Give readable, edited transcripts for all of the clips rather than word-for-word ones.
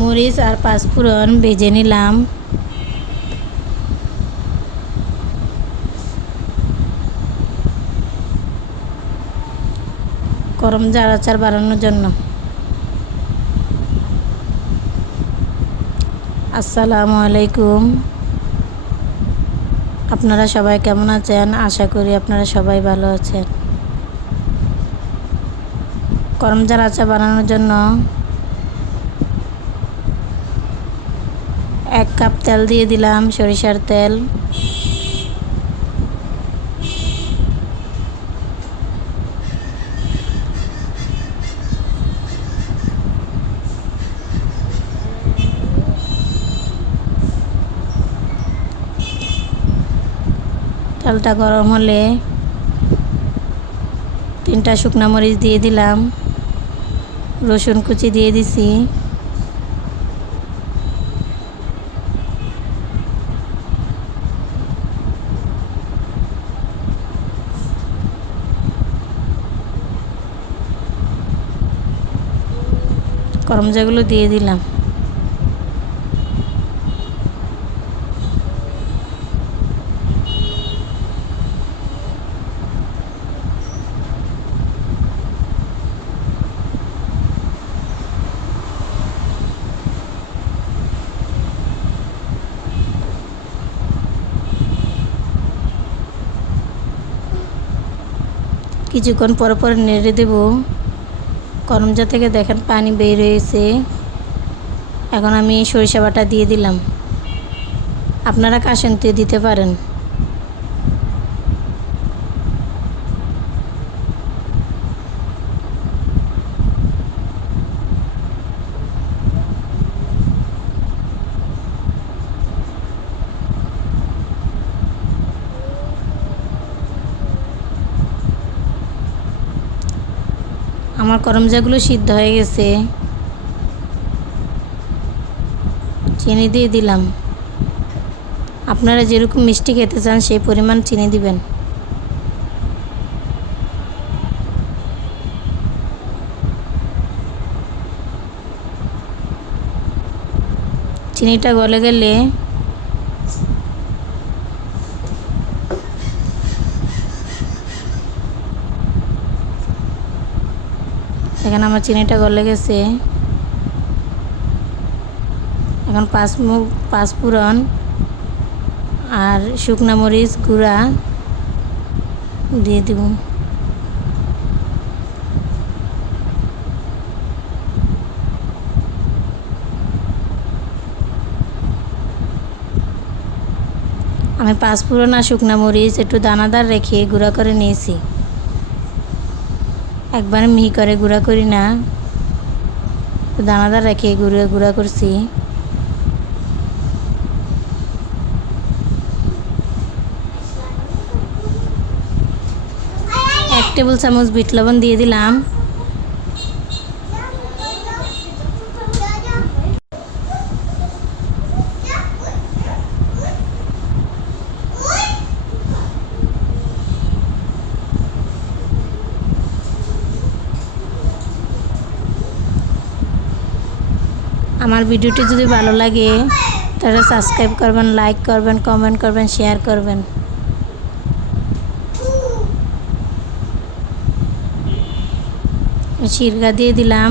মরিচ আর পাঁচফোড়ন ভেজে নিলাম। করমচার আচার বানানোর জন্য। আসসালামু আলাইকুম। আপনারা সবাই কেমন আছেন? আশা করি আপনারা সবাই ভালো আছেন। করমচার আচার বানানোর জন্য 1 কাপ তেল দিয়ে দিলাম, সরিষার তেল। তেলটা গরম হলে 3টা শুকনো মরিচ দিয়ে দিলাম, রসুন কুচি দিয়ে দিছি। করমচাগুলো দিয়ে দিলাম। কিছুক্ষণ পর পর নেড়ে দেব। করমচা থেকে দেখেন পানি বের হয়েছে। এখন আমি সরিষা বাটা দিয়ে দিলাম। আপনারা কাসুন্দি দিতে পারেন। আমার করমচাগুলো সিদ্ধ হয়ে গেছে। চিনি দিয়ে দিলাম। আপনারা যেরকম মিষ্টি খেতে চান সেই পরিমাণ চিনি দিবেন। চিনিটা গলে গেলে এখানে আমার চিনিটা গলে গেছে। এখন পাঁচফোড়ন আর শুকনা মরিচ গুঁড়া দিয়ে দিব। আমি পাঁচফোড়ন আর শুকনা মরিচ একটু দানাদার রেখে গুঁড়া করে নিয়েছি। একবারে মিহি করে গুঁড়া করি না, দানাদার রেখে গুঁড়া করছি। 1 টেবিল চামচ বিট লবণ দিয়ে দিলাম। আমার ভিডিওটি যদি ভালো লাগে তাহলে সাবস্ক্রাইব করবেন, লাইক করবেন, কমেন্ট করবেন, শেয়ার করবেন। সিরকা দিয়ে দিলাম।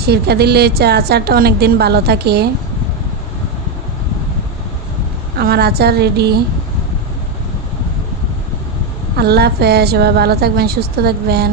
সিরকা দিলে আচারটা অনেক দিন ভালো থাকে। আমার আচার রেডি। আল্লাহ হাফেজ। সবাই ভালো থাকবেন, সুস্থ থাকবেন।